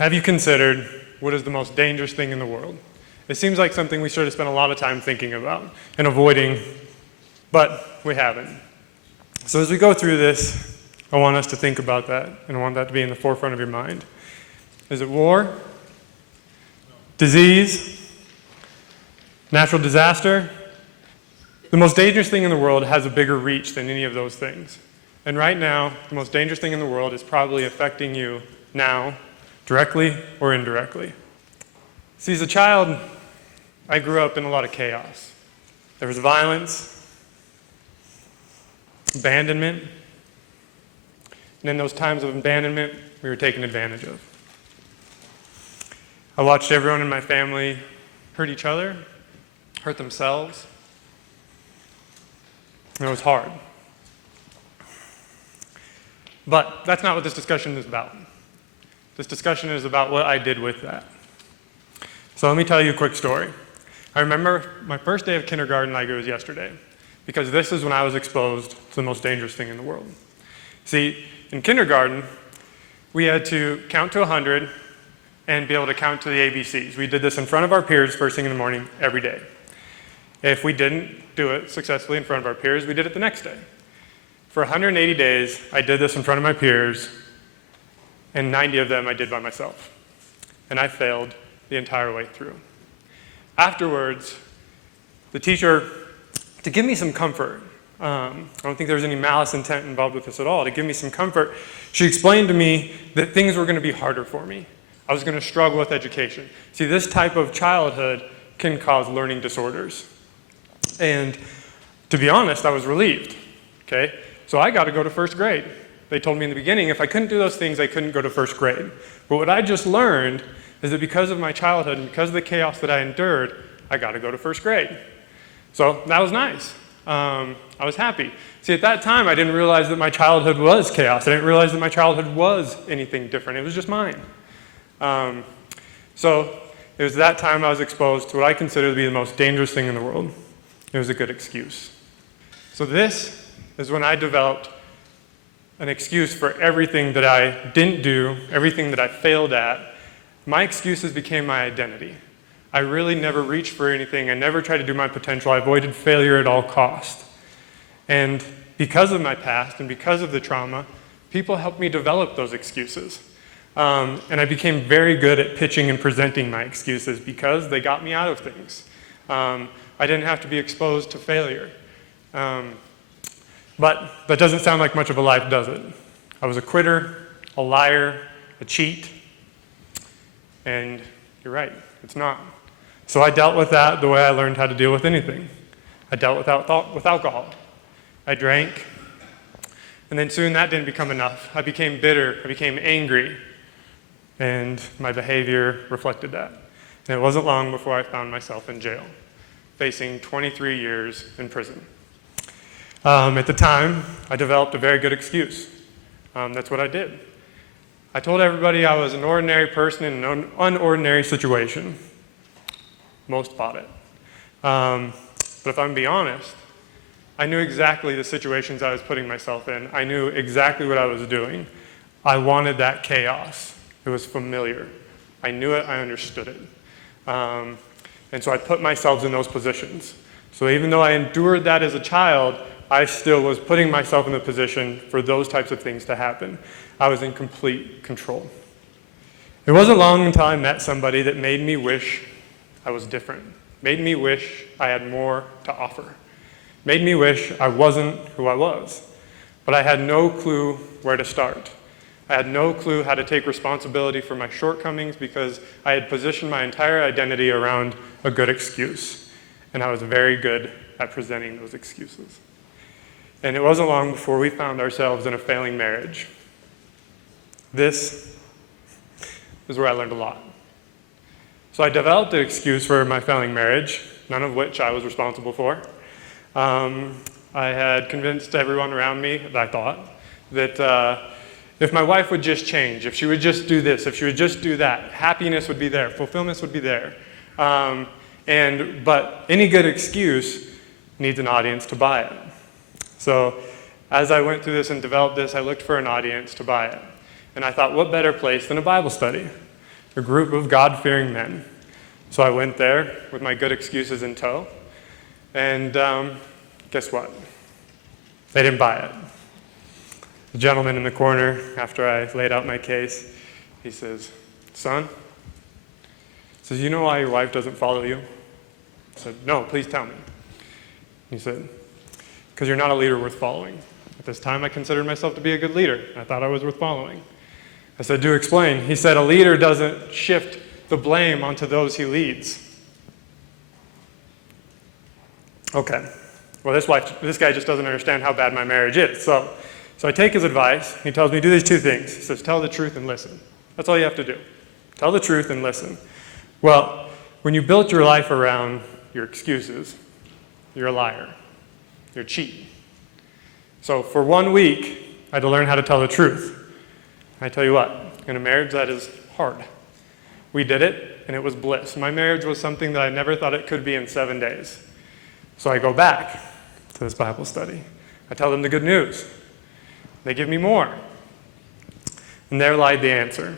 Have you considered what is the most dangerous thing in the world? It seems like something we should have spent a lot of time thinking about and avoiding, but we haven't. So as we go through this, I want us to think about that, and I want that to be in the forefront of your mind. Is it war? Disease? Natural disaster? The most dangerous thing in the world has a bigger reach than any of those things. And right now, the most dangerous thing in the world is probably affecting you now, directly or indirectly. See, as a child, I grew up in a lot of chaos. There was violence, abandonment, and in those times of abandonment, we were taken advantage of. I watched everyone in my family hurt each other, hurt themselves, and it was hard. But that's not what this discussion is about. This discussion is about what I did with that. So let me tell you a quick story. I remember my first day of kindergarten like it was yesterday, because this is when I was exposed to the most dangerous thing in the world. See, in kindergarten, we had to count to 100 and be able to count to the ABCs. We did this in front of our peers first thing in the morning every day. If we didn't do it successfully in front of our peers, we did it the next day. For 180 days, I did this in front of my peers, and 90 of them I did by myself. And I failed the entire way through. Afterwards, the teacher, to give me some comfort, I don't think there was any malice intent involved with this at all, to give me some comfort, she explained to me that things were going to be harder for me. I was going to struggle with education. See, this type of childhood can cause learning disorders. And to be honest, I was relieved, okay? So I got to go to first grade. They told me in the beginning if I couldn't do those things, I couldn't go to first grade. But what I just learned is that because of my childhood and because of the chaos that I endured, I got to go to first grade. So that was nice. I was happy. See, at that time, I didn't realize that my childhood was chaos. I didn't realize that my childhood was anything different. It was just mine. So it was that time I was exposed to what I consider to be the most dangerous thing in the world. It was a good excuse. So this is when I developed an excuse for everything that I didn't do, everything that I failed at. My excuses became my identity. I really never reached for anything. I never tried to do my potential. I avoided failure at all costs. And because of my past and because of the trauma, people helped me develop those excuses. And I became very good at pitching and presenting my excuses because they got me out of things. I didn't have to be exposed to failure. But that doesn't sound like much of a life, does it? I was a quitter, a liar, a cheat, and you're right, it's not. So I dealt with that the way I learned how to deal with anything. I dealt with alcohol. I drank, and then soon that didn't become enough. I became bitter, I became angry, and my behavior reflected that. And it wasn't long before I found myself in jail, facing 23 years in prison. At the time, I developed a very good excuse. That's what I did. I told everybody I was an ordinary person in an unordinary situation. Most bought it. But if I'm being honest, I knew exactly the situations I was putting myself in. I knew exactly what I was doing. I wanted that chaos. It was familiar. I knew it, I understood it. And so I put myself in those positions. So even though I endured that as a child, I still was putting myself in the position for those types of things to happen. I was in complete control. It wasn't long until I met somebody that made me wish I was different, made me wish I had more to offer, made me wish I wasn't who I was. But I had no clue where to start. I had no clue how to take responsibility for my shortcomings because I had positioned my entire identity around a good excuse. And I was very good at presenting those excuses. And it wasn't long before we found ourselves in a failing marriage. This is where I learned a lot. So I developed an excuse for my failing marriage, none of which I was responsible for. I had convinced everyone around me, I thought, that if my wife would just change, if she would just do this, if she would just do that, happiness would be there, fulfillment would be there. But any good excuse needs an audience to buy it. So as I went through this and developed this, I looked for an audience to buy it. And I thought, what better place than a Bible study? a group of God-fearing men. So I went there with my good excuses in tow, and guess what? They didn't buy it. The gentleman in the corner, after I laid out my case, he says, "Son," says, "you know why your wife doesn't follow you?" I said, "No, please tell me." He said, "Because you're not a leader worth following." At this time, I considered myself to be a good leader. I thought I was worth following. I said, "Do explain." He said, "A leader doesn't shift the blame onto those he leads." Okay. Well, this guy just doesn't understand how bad my marriage is. So I take his advice. He tells me, do these two things. He says, tell the truth and listen. That's all you have to do. Tell the truth and listen. Well, when you built your life around your excuses, you're a liar. You're a cheat. So for 1 week, I had to learn how to tell the truth. I tell you what, in a marriage, that is hard. We did it, and it was bliss. My marriage was something that I never thought it could be in 7 days. So I go back to this Bible study. I tell them the good news. They give me more. And there lied the answer.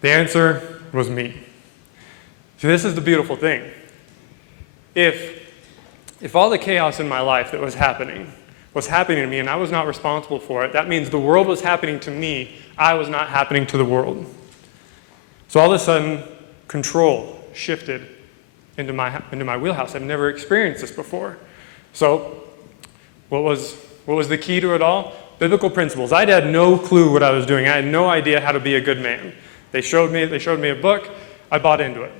The answer was me. See, this is the beautiful thing. If all the chaos in my life that was happening to me and I was not responsible for it, that means the world was happening to me, I was not happening to the world. So all of a sudden, control shifted into my wheelhouse. I've never experienced this before. So what was the key to it all? Biblical principles. I had no clue what I was doing. I had no idea how to be a good man. They showed me a book. I bought into it.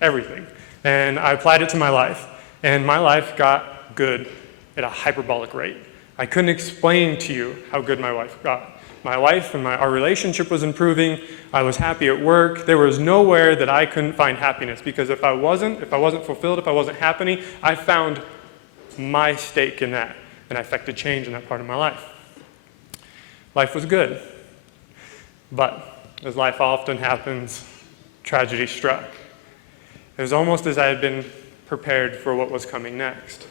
Everything. And I applied it to my life. And my life got good at a hyperbolic rate. I couldn't explain to you how good my wife got. My wife and our relationship was improving. I was happy at work. There was nowhere that I couldn't find happiness, because if I wasn't fulfilled, if I wasn't happy, I found my stake in that, and I affected change in that part of my life. Life was good, but as life often happens, tragedy struck. It was almost as I had been prepared for what was coming next.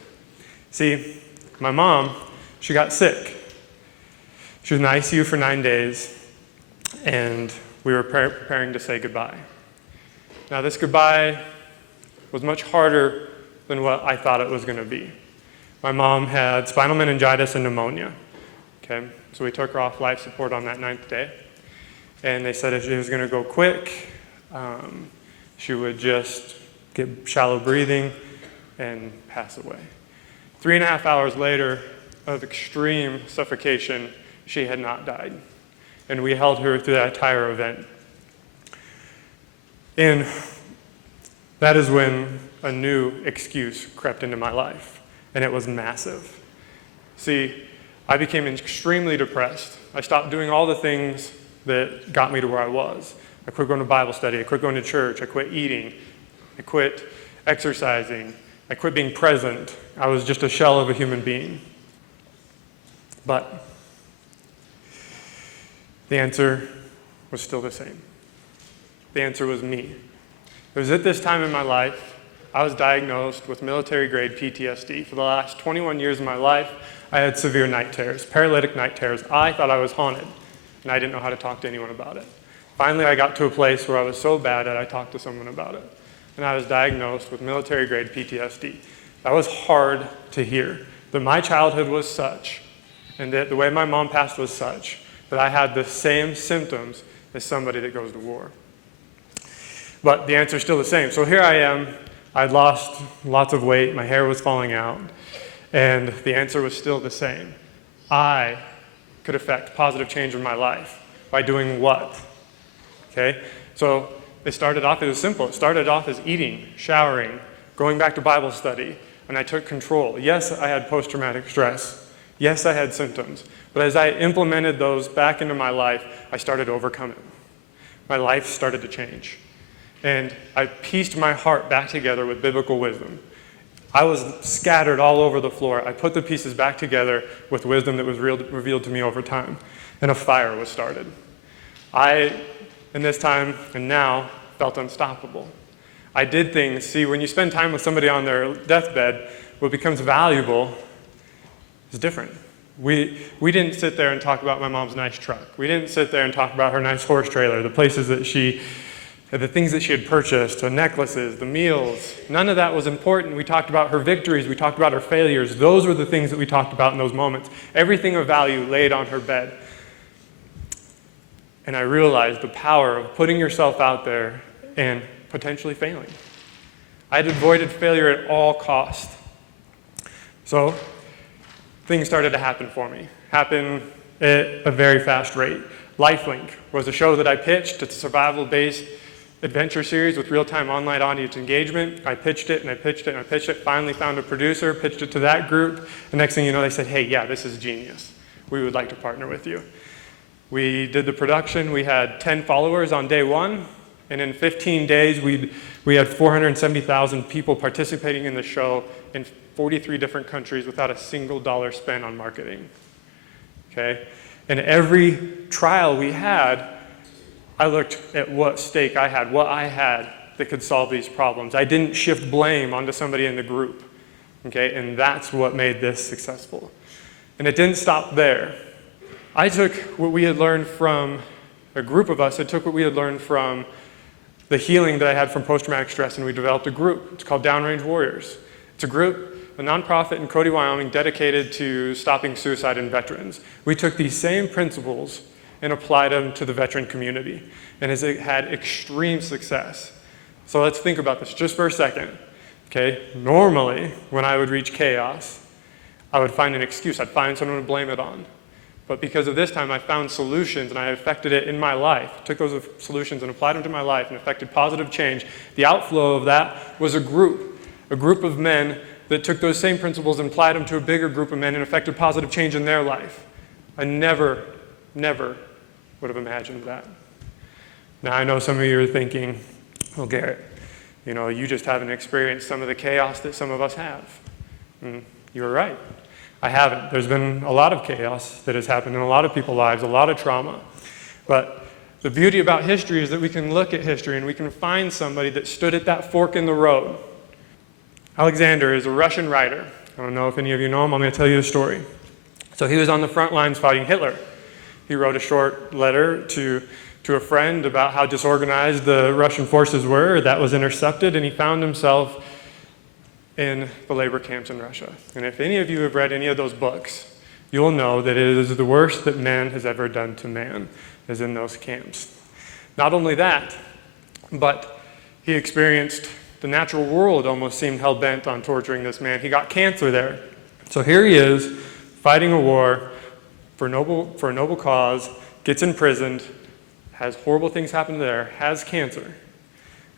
See, my mom, she got sick. She was in the ICU for 9 days, and we were preparing to say goodbye. Now, this goodbye was much harder than what I thought it was going to be. My mom had spinal meningitis and pneumonia. Okay, so we took her off life support on that 9th day, and they said if she was going to go quick, she would just get shallow breathing and pass away. 3.5 hours later of extreme suffocation, she had not died. And we held her through that entire event. And that is when a new excuse crept into my life, and it was massive. See, I became extremely depressed. I stopped doing all the things that got me to where I was. I quit going to Bible study. I quit going to church. I quit eating. I quit exercising. I quit being present. I was just a shell of a human being. But the answer was still the same. The answer was me. It was at this time in my life, I was diagnosed with military-grade PTSD. For the last 21 years of my life, I had severe night terrors, paralytic night terrors. I thought I was haunted, and I didn't know how to talk to anyone about it. Finally, I got to a place where I was so bad that I talked to someone about it, and I was diagnosed with military-grade PTSD. That was hard to hear, but my childhood was such, and that the way my mom passed was such, that I had the same symptoms as somebody that goes to war. But the answer is still the same. So here I am. I'd lost lots of weight. My hair was falling out. And the answer was still the same. I could affect positive change in my life by doing what? Okay? So it started off, it was simple. It started off as eating, showering, going back to Bible study, and I took control. Yes, I had post-traumatic stress. Yes, I had symptoms. But as I implemented those back into my life, I started overcoming. My life started to change. And I pieced my heart back together with biblical wisdom. I was scattered all over the floor. I put the pieces back together with wisdom that was revealed to me over time. And a fire was started. I, in this time and now, felt unstoppable. I did things. See, when you spend time with somebody on their deathbed, what becomes valuable is different. We didn't sit there and talk about my mom's nice truck. We didn't sit there and talk about her nice horse trailer, the places that she The things that she had purchased, the necklaces, the meals, none of that was important. We talked about her victories, we talked about her failures. Those were the things that we talked about in those moments. Everything of value laid on her bed. And I realized the power of putting yourself out there and potentially failing. I had avoided failure at all costs. So things started to happen for me, happen at a very fast rate. Lifelink was a show that I pitched. It's a survival-based adventure series with real-time online audience engagement. I pitched it and I pitched it and I pitched it, finally found a producer, pitched it to that group. The next thing you know, they said, hey, yeah, this is genius. We would like to partner with you. We did the production. We had 10 followers on day one, and in 15 days, we had 470,000 people participating in the show in 43 different countries without a single dollar spent on marketing. Okay? And every trial we had, I looked at what stake I had, what I had that could solve these problems. I didn't shift blame onto somebody in the group. Okay? And that's what made this successful. And it didn't stop there. I took what we had learned from a group of us, I took what we had learned from the healing that I had from post-traumatic stress, and we developed a group. It's called Downrange Warriors. It's a group, a nonprofit in Cody, Wyoming, dedicated to stopping suicide in veterans. We took these same principles and applied them to the veteran community, and has had extreme success. So let's think about this just for a second. Okay? Normally, when I would reach chaos, I would find an excuse. I'd find someone to blame it on. But because of this time, I found solutions and I affected it in my life. Took those solutions and applied them to my life and affected positive change. The outflow of that was a group of men that took those same principles and applied them to a bigger group of men and affected positive change in their life. I never would have imagined that. Now, I know some of you are thinking, well, Garrett, you just haven't experienced some of the chaos that some of us have. And you're right. I haven't. There's been a lot of chaos that has happened in a lot of people's lives, a lot of trauma. But the beauty about history is that we can look at history and we can find somebody that stood at that fork in the road. Alexander is a Russian writer. I don't know if any of you know him. I'm going to tell you a story. So he was on the front lines fighting Hitler. He wrote a short letter to a friend about how disorganized the Russian forces were. That was intercepted, and he found himself in the labor camps in Russia. And if any of you have read any of those books, you'll know that it is the worst that man has ever done to man, is in those camps. Not only that, but he experienced the natural world almost seemed hell-bent on torturing this man. He got cancer there. So here he is, fighting a war for a noble cause, gets imprisoned, has horrible things happen there, has cancer,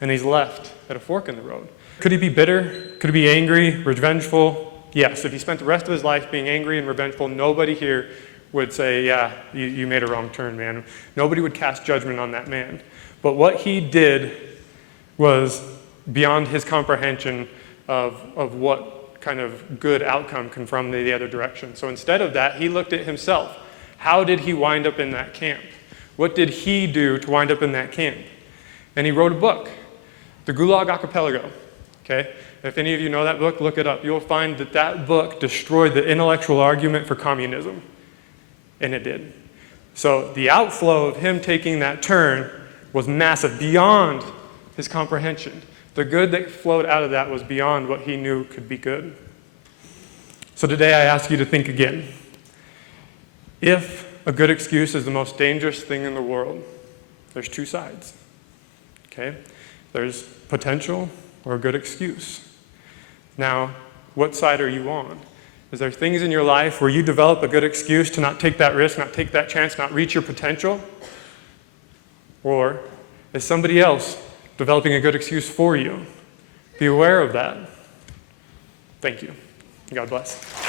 and he's left at a fork in the road. Could he be bitter? Could he be angry, revengeful? Yes. If he spent the rest of his life being angry and revengeful, nobody here would say, yeah, you made a wrong turn, man. Nobody would cast judgment on that man. But what he did was beyond his comprehension of what kind of good outcome can from the other direction. So instead of that, he looked at himself. How did he wind up in that camp? What did he do to wind up in that camp? And he wrote a book, The Gulag Archipelago. Okay? If any of you know that book, look it up. You'll find that that book destroyed the intellectual argument for communism. And it did. So the outflow of him taking that turn was massive, beyond his comprehension. The good that flowed out of that was beyond what he knew could be good. So today I ask you to think again. If a good excuse is the most dangerous thing in the world, there's two sides. Okay? There's potential or a good excuse. Now, what side are you on? Is there things in your life where you develop a good excuse to not take that risk, not take that chance, not reach your potential? Or is somebody else developing a good excuse for you? Be aware of that. Thank you. God bless.